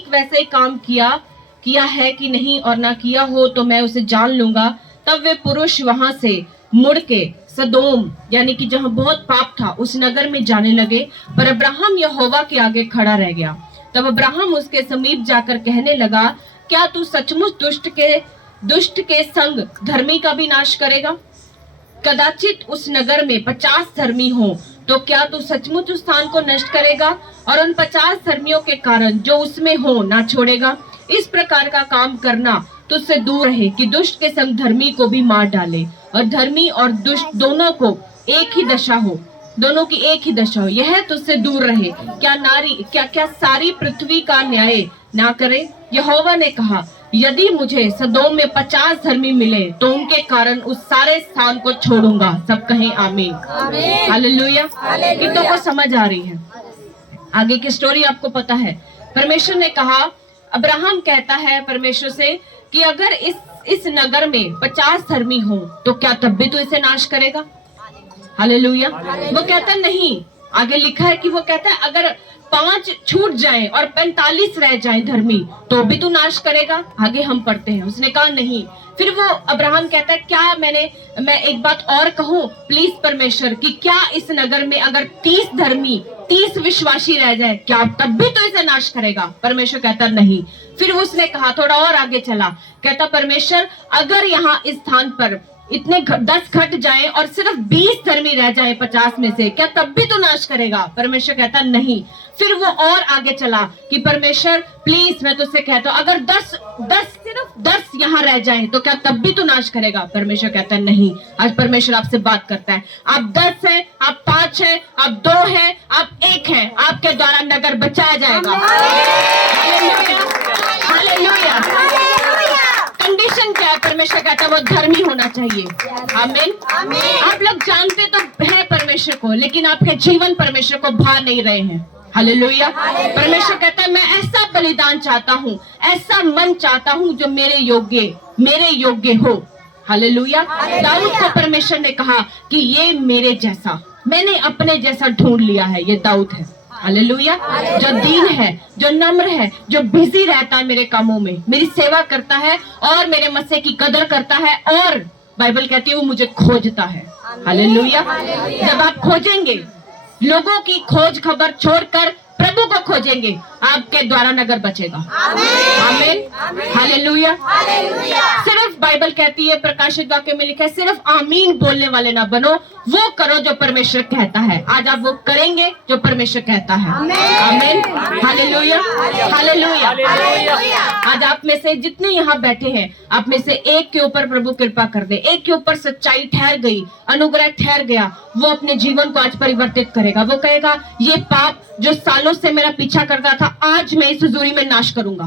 वैसे ही काम किया है कि नहीं, और ना किया हो तो मैं उसे जान लूंगा। तब वे पुरुष वहां से मुड़ के सदोम यानी कि जहां बहुत पाप था उस नगर में जाने लगे, पर अब्राहम यहोवा के आगे खड़ा रह गया। तब अब्राहम उसके समीप जाकर कहने लगा, क्या तू सचमुच दुष्ट के संग धर्मी का भी नाश करेगा? कदाचित उस नगर में 50 धर्मी हो, तो क्या तू सचमुच उस स्थान को नष्ट करेगा और उन 50 धर्मियों के कारण जो उसमें हो ना छोड़ेगा? इस प्रकार का काम करना तुझसे दूर रहे कि दुष्ट के संग धर्मी को भी मार डाले, और धर्मी और दुष्ट दोनों की एक ही दशा हो, यह तुझसे दूर रहे। क्या सारी पृथ्वी का न्याय ना करे? यहोवा ने कहा, यदि मुझे सदोम में 50 धर्मी मिले तो उनके कारण उस सारे स्थान को छोड़ूंगा। सब कहें आमीन। हालेलुया। कितनों को समझ आ रही है? आगे की स्टोरी आपको पता है। परमेश्वर ने कहा, अब्राहम कहता है परमेश्वर से कि अगर इस नगर में 50 धर्मी हो तो क्या तब भी तो इसे नाश करेगा? हालेलुया। वो कहता नहीं, आगे लिखा है कि वो कहता है अगर 5 छूट जाएं और 45 रह जाएं धर्मी तो भी तू नाश करेगा। आगे हम पढ़ते हैं, उसने कहा नहीं। फिर वो अब्राहम कहता है, क्या मैं एक बात और कहूं प्लीज परमेश्वर, कि क्या इस नगर में अगर 30 धर्मी 30 विश्वासी रह जाए, क्या तब भी तो इसे नाश करेगा? परमेश्वर कहता नहीं। फिर उसने कहा, थोड़ा और आगे चला, कहता परमेश्वर अगर यहाँ इस स्थान पर इतने 10 घट जाएं और सिर्फ 20 धर्मी रह जाएं 50 में से, क्या तब भी तो नाश करेगा? परमेश्वर कहता नहीं। फिर वो और आगे चला कि परमेश्वर प्लीज मैं तुझसे कहता हूं अगर 10 यहाँ रह जाएं तो क्या तब भी तो नाश करेगा? परमेश्वर कहता नहीं। आज परमेश्वर आपसे बात करता है, आप 10 हैं, आप 5 हैं, आप 2 हैं, आप 1 हैं, आपके द्वारा नगर बचाया जाएगा। हालेलुया। कंडीशन क्या है? परमेश्वर कहता है वो धर्मी होना चाहिए। आमीन। आप लोग जानते तो है परमेश्वर को, लेकिन आपके जीवन परमेश्वर को भा नहीं रहे हैं। हालेलुया। परमेश्वर कहता है मैं ऐसा बलिदान चाहता हूँ, ऐसा मन चाहता हूँ जो मेरे योग्य हो। हालेलुया। दाऊद को परमेश्वर ने कहा कि ये मेरे जैसा, मैंने अपने जैसा ढूंढ लिया है, ये दाऊद है। हालेलुया। जो दीन है, जो नम्र है, जो बिजी रहता है मेरे कामों में, मेरी सेवा करता है और मेरे मसीह की कदर करता है, और बाइबल कहती है वो मुझे खोजता है। हालेलुया। जब आप खोजेंगे, लोगों की खोज खबर छोड़कर प्रभु को खोजेंगे, आपके द्वारा नगर बचेगा। आमीन। हालेलुया। सिर्फ बाइबल कहती है, प्रकाशित वाक्य में लिखा है, सिर्फ आमीन बोलने वाले ना बनो, वो करो जो परमेश्वर कहता है। आज आप वो करेंगे जो परमेश्वर कहता है। आमीन। हालेलुया। हालेलुया। आज आप में से जितने यहाँ बैठे हैं, आप में से एक के ऊपर प्रभु कृपा कर दे, एक के ऊपर सच्चाई ठहर गई, अनुग्रह ठहर गया, वो अपने जीवन को आज परिवर्तित करेगा। वो कहेगा ये पाप जो सालों से मेरा पीछा करता था, आज मैं इस हुजूरी में नाश करूंगा।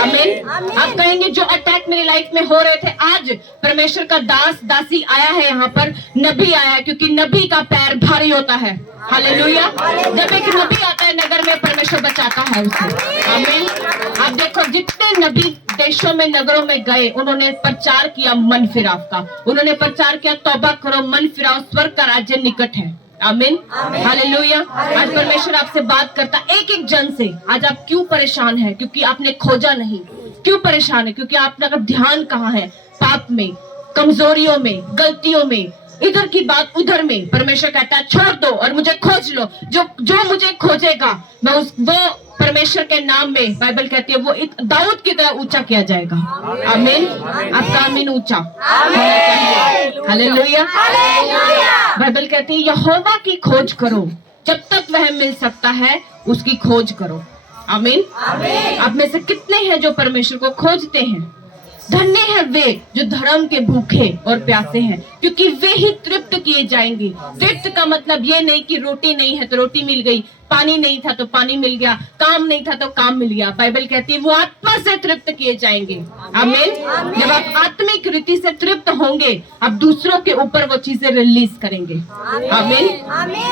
आमीन। आप कहेंगे जो अटैक मेरी लाइफ में हो रहे थे, आज परमेश्वर का दास दासी आया है, यहाँ पर नबी आया है, क्योंकि नबी का पैर भारी होता है। हालेलुया। जब एक नबी आता है नगर में, परमेश्वर बचाता है उसे। आमीन। आप देखो जितने नबी देशों में नगरों में गए, उन्होंने प्रचार किया मन फिराव का, उन्होंने प्रचार किया तौबा करो, मन फिराओ, स्वर्ग का राज्य निकट है। आमीन। हालेलुया। आज परमेश्वर आपसे बात करता एक एक जन से। आज आप क्यों परेशान हैं? क्योंकि आपने खोजा नहीं। क्यों परेशान है? क्योंकि आपका ध्यान कहाँ है? पाप में, कमजोरियों में, गलतियों में, इधर की बात उधर में। परमेश्वर कहता है छोड़ दो और मुझे खोज लो। जो मुझे खोजेगा, मैं वो परमेश्वर के नाम में, बाइबल कहती है वो दाऊद की तरह ऊंचा किया जाएगा। आमीन। आपका आमीन ऊंचा होना चाहिए। हालेलुया। बाइबल कहती है यहोवा की खोज करो, जब तक वह मिल सकता है उसकी खोज करो। आमीन। आप में से कितने हैं जो परमेश्वर को खोजते हैं? धन्य है वे जो धर्म के भूखे और प्यासे हैं, क्योंकि वे ही तृप्त किए जाएंगे। तृप्त का मतलब ये नहीं कि रोटी नहीं है तो रोटी मिल गई, पानी नहीं था तो पानी मिल गया, काम नहीं था तो काम मिल गया। बाइबल कहती है वो आत्मा से तृप्त किए जाएंगे। आमीन। जब आप आत्मिक रीति से तृप्त होंगे, आप दूसरों के ऊपर वो चीजें रिलीज करेंगे। आमीन।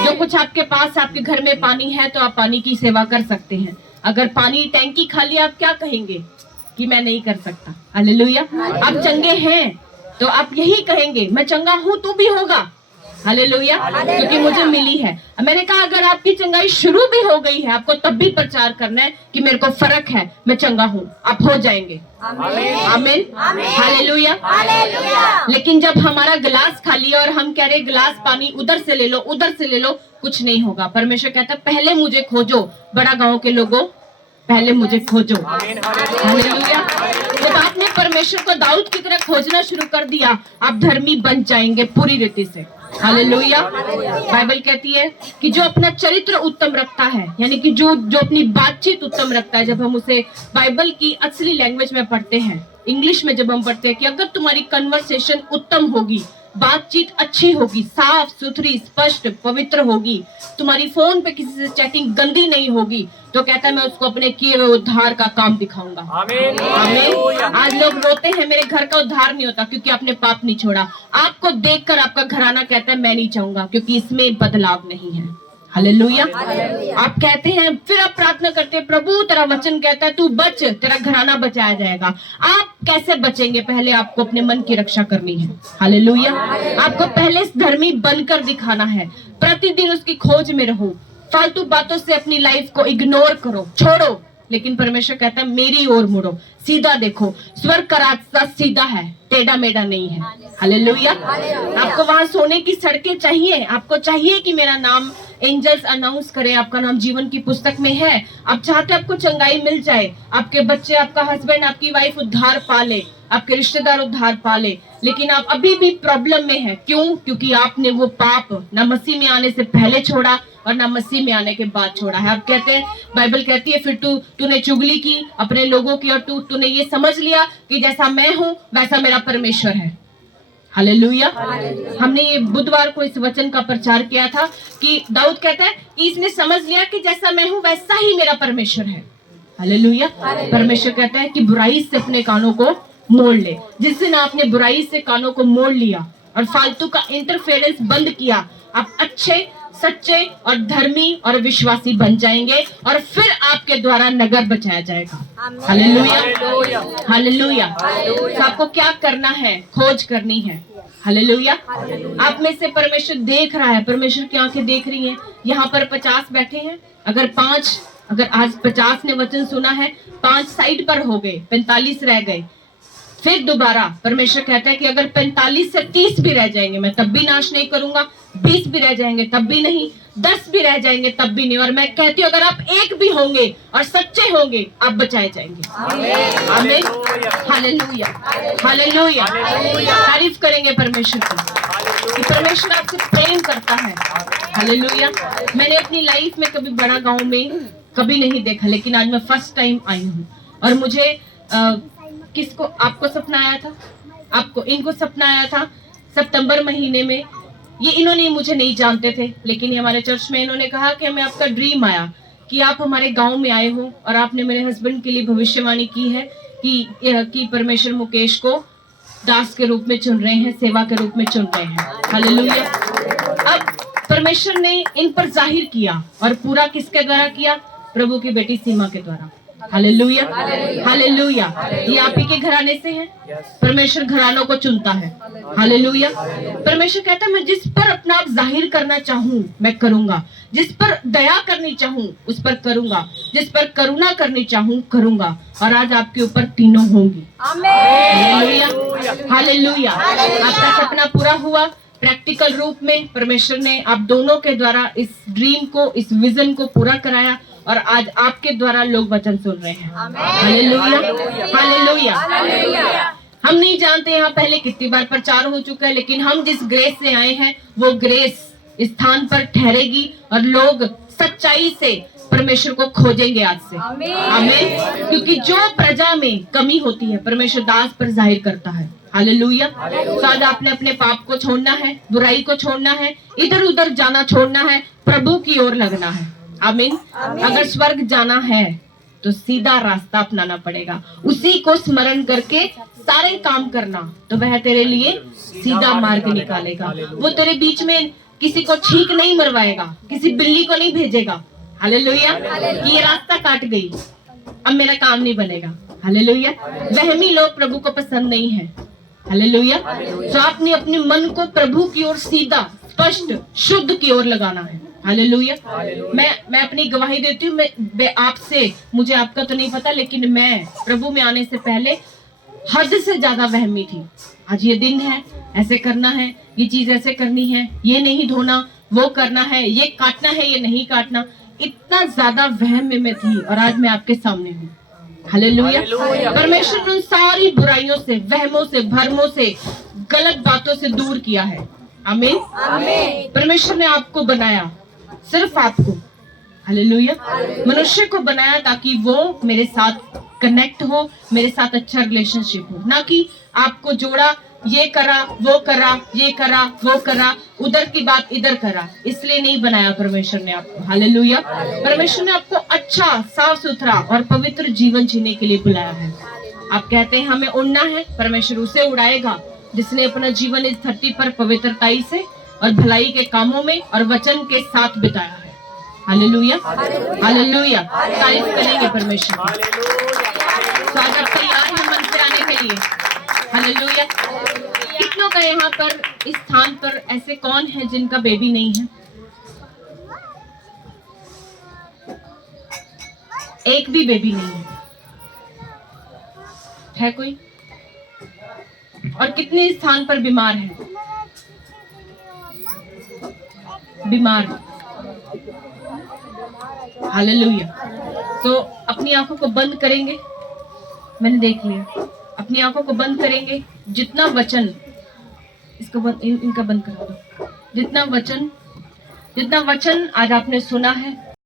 जो कुछ आपके पास, आपके घर में पानी है तो आप पानी की सेवा कर सकते हैं। अगर पानी टैंकी खाली, आप क्या कहेंगे कि मैं नहीं कर सकता? हालेलुया। आप चंगे हैं तो आप यही कहेंगे, मैं चंगा हूं तू भी होगा। हालेलुया, क्योंकि मुझे मिली है। मैंने कहा अगर आपकी चंगाई शुरू भी हो गई है, आपको तब भी प्रचार करना है कि मेरे को फर्क है, मैं चंगा हूँ, आप हो जाएंगे। आमीन, हालेलुया। लेकिन जब हमारा गिलास खाली है और हम कह रहे गिलास पानी उधर से ले लो, उधर से ले लो, कुछ नहीं होगा। परमेश्वर कहता है पहले मुझे खोजो, बड़ा गांव के लोगों, पहले मुझे खोजो। हालेलुया। जब आपने परमेश्वर को दाऊद की तरह खोजना शुरू कर दिया, आप धर्मी बन जाएंगे पूरी रीति से। हालेलुया। बाइबल कहती है कि जो अपना चरित्र उत्तम रखता है, यानी कि जो अपनी बातचीत उत्तम रखता है, जब हम उसे बाइबल की असली लैंग्वेज में पढ़ते हैं, इंग्लिश में जब हम पढ़ते हैं कि अगर तुम्हारी कन्वर्सेशन उत्तम होगी, बातचीत अच्छी होगी, साफ सुथरी, स्पष्ट, पवित्र होगी, तुम्हारी फोन पे किसी से चैटिंग गंदी नहीं होगी, तो कहता है मैं उसको अपने किए हुए उद्धार का काम दिखाऊंगा। आमीन, आमीन। आज लोग रोते हैं मेरे घर का उद्धार नहीं होता क्योंकि आपने पाप नहीं छोड़ा। आपको देखकर आपका घराना कहता है मैं नहीं चाहूंगा, क्योंकि इसमें बदलाव नहीं है। हालेलुया। आप कहते हैं, फिर आप प्रार्थना करते हैं प्रभु तेरा वचन कहता है तू बच, तेरा घराना बचाया जाएगा। आप कैसे बचेंगे? पहले आपको अपने मन की रक्षा करनी है। हालेलुया। आपको पहले धर्मी बनकर दिखाना है, प्रतिदिन उसकी खोज में रहो, फालतू बातों से अपनी लाइफ को इग्नोर करो, छोड़ो। लेकिन परमेश्वर कहता है मेरी ओर मुड़ो, सीधा देखो। स्वर्ग का रास्ता सीधा है, टेढ़ा मेढ़ा नहीं है। हालेलुया। आपको वहां सोने की सड़कें चाहिए, आपको चाहिए कि मेरा नाम एंजल्स अनाउंस करे, आपका नाम जीवन की पुस्तक में है। आप चाहते आपको चंगाई मिल जाए, आपके बच्चे, आपका हस्बैंड, आपकी वाइफ उद्धार पाले, आपके रिश्तेदार उद्धार पाले, लेकिन आप अभी भी प्रॉब्लम में हैं। क्यों? क्योंकि आपने वो पाप ना मसीह में आने से पहले छोड़ा और ना मसीह में आने के बाद छोड़ा है। आप कहते हैं, बाइबल कहती है फिर तूने चुगली की अपने लोगों की, और तूने ये समझ लिया कि जैसा मैं हूँ वैसा मेरा परमेश्वर है। हालेलुया। हमने ये बुधवार को इस वचन का प्रचार किया था कि दाऊद कहता है कि इसने समझ लिया कि जैसा मैं हूँ वैसा ही मेरा परमेश्वर है। हालेलुया। परमेश्वर कहता है कि बुराई से अपने कानों को मोड़ ले। जिस दिन आपने बुराई से कानों को मोड़ लिया और फालतू का इंटरफेरेंस बंद किया, आप अच्छे, सच्चे और धर्मी और विश्वासी बन जाएंगे, और फिर आपके द्वारा नगर बचाया जाएगा। Hallelujah, hallelujah. तो आपको क्या करना है? खोज करनी है। हालेलुया। आप में से परमेश्वर देख रहा है, परमेश्वर की आंखें देख रही हैं। यहाँ पर 50 बैठे हैं, अगर आज 50 ने वचन सुना है, 5 साइड पर हो गए, 45 रह गए। फिर दोबारा परमेश्वर कहता है कि अगर 45 से 30 भी रह जाएंगे मैं तब भी नाश नहीं करूंगा, 20 भी रह जाएंगे तब भी नहीं, 10 भी रह जाएंगे तब भी नहीं, और मैं कहती हूँ अगर आप एक भी होंगे और सच्चे होंगे आप बचाए जाएंगे। आमीन, हालेलुया, हालेलुया। तारीफ करेंगे परमेश्वर की कि परमेश्वर आपसे प्रेम करता है। हालेलुया। मैंने अपनी लाइफ में कभी बड़ा गांव में कभी नहीं देखा, लेकिन आज मैं फर्स्ट टाइम आई हूँ। और मुझे किसको, आपको सपना आया था, इनको सपना आया था सितंबर महीने में। ये इन्होंने मुझे नहीं जानते थे, लेकिन हमारे चर्च में इन्होंने कहा कि हमें आपका ड्रीम आया कि आप हमारे गांव में आए हो और आपने मेरे हस्बैंड के लिए भविष्यवाणी की है कि परमेश्वर मुकेश को दास के रूप में चुन रहे हैं, सेवा के रूप में चुन रहे हैं। हालेलुया। अब परमेश्वर ने इन पर जाहिर किया, और पूरा किसके द्वारा किया? प्रभु की बेटी सीमा के द्वारा। Hallelujah, hallelujah. ये आप ही के घराने से है। परमेश्वर घरानों को चुनता है। हालेलुया। परमेश्वर कहता है मैं जिस पर अपना आप जाहिर करना चाहूँ मैं करूंगा, जिस पर दया करनी चाहूँ उस पर करूंगा, जिस पर करुणा करनी चाहूँ करूंगा। और आज आपके ऊपर तीनों होंगी। Hallelujah, hallelujah. आपका सपना पूरा हुआ प्रैक्टिकल रूप में। परमेश्वर ने आप दोनों के द्वारा इस ड्रीम को, इस विजन को पूरा कराया, और आज आपके द्वारा लोग वचन सुन रहे हैं। Hallelujah, hallelujah. हम नहीं जानते यहाँ पहले कितनी बार प्रचार हो चुका है, लेकिन हम जिस ग्रेस से आए हैं वो ग्रेस इस स्थान पर ठहरेगी, और लोग सच्चाई से परमेश्वर को खोजेंगे आज से। आमीन। क्योंकि जो प्रजा में कमी होती है परमेश्वर दास पर जाहिर करता है। हालेलुया। तो आज आपने अपने पाप को छोड़ना है, बुराई को छोड़ना है, इधर उधर जाना छोड़ना है, प्रभु की ओर लगना है। आमीन। अगर स्वर्ग जाना है तो सीधा रास्ता अपनाना पड़ेगा, उसी को स्मरण करके सारे काम करना, तो वह तेरे लिए सीधा मार्ग निकालेगा। वो तेरे बीच में किसी को छींक नहीं मरवाएगा, किसी बिल्ली को नहीं भेजेगा। हालेलुया। ये रास्ता काट गई, अब मेरा काम नहीं बनेगा। हालेलुया। वहमी लोग प्रभु को पसंद नहीं है। हालेलुया। तो आपने अपने मन को प्रभु की ओर सीधा स्पष्ट शुद्ध की ओर लगाना है। हालेलुया। मैं अपनी गवाही देती हूँ। मैं आपसे, मुझे आपका तो नहीं पता, लेकिन मैं प्रभु में आने से पहले हद से ज्यादा वहमी थी। आज ये दिन है, ऐसे करना है, ये चीज ऐसे करनी है, ये नहीं धोना, वो करना है, ये काटना है, ये नहीं काटना, इतना ज्यादा वहम में मैं थी। और आज मैं आपके सामने हूँ। हालेलुया। परमेश्वर ने उन सारी बुराइयों से, वहमों से, भरमों से, गलत बातों से दूर किया है। आमीन। परमेश्वर ने आपको बनाया, सिर्फ आपको, हालेलुया, मनुष्य को बनाया ताकि वो मेरे साथ कनेक्ट हो, मेरे साथ अच्छा रिलेशनशिप हो। ना कि आपको जोड़ा, ये करा, वो करा, ये करा, वो करा, उधर की बात इधर करा। इसलिए नहीं बनाया परमेश्वर ने आपको। हालेलुया। परमेश्वर ने आपको अच्छा, साफ सुथरा और पवित्र जीवन जीने के लिए बुलाया है। आप कहते हैं हमें उड़ना है, परमेश्वर उसे उड़ाएगा जिसने अपना जीवन इस धरती पर पवित्रताई से और भलाई के कामों में और वचन के साथ बिताया है। हालेलुया। हालेलुया। तारीफ करेंगे परमेश्वर की। तो आज आप तैयार हैं मन से आने के लिए? हालेलुया। कितनों का यहाँ पर, इस स्थान पर ऐसे कौन है जिनका बेबी नहीं है? एक भी बेबी नहीं है कोई? और कितने इस स्थान पर बीमार हैं? बीमार। हालेलुया। तो अपनी आंखों को बंद करेंगे। मैंने देख लिया। अपनी आंखों को बंद करेंगे। जितना वचन, इसको इनका बंद करा दो। जितना वचन आज आपने सुना है,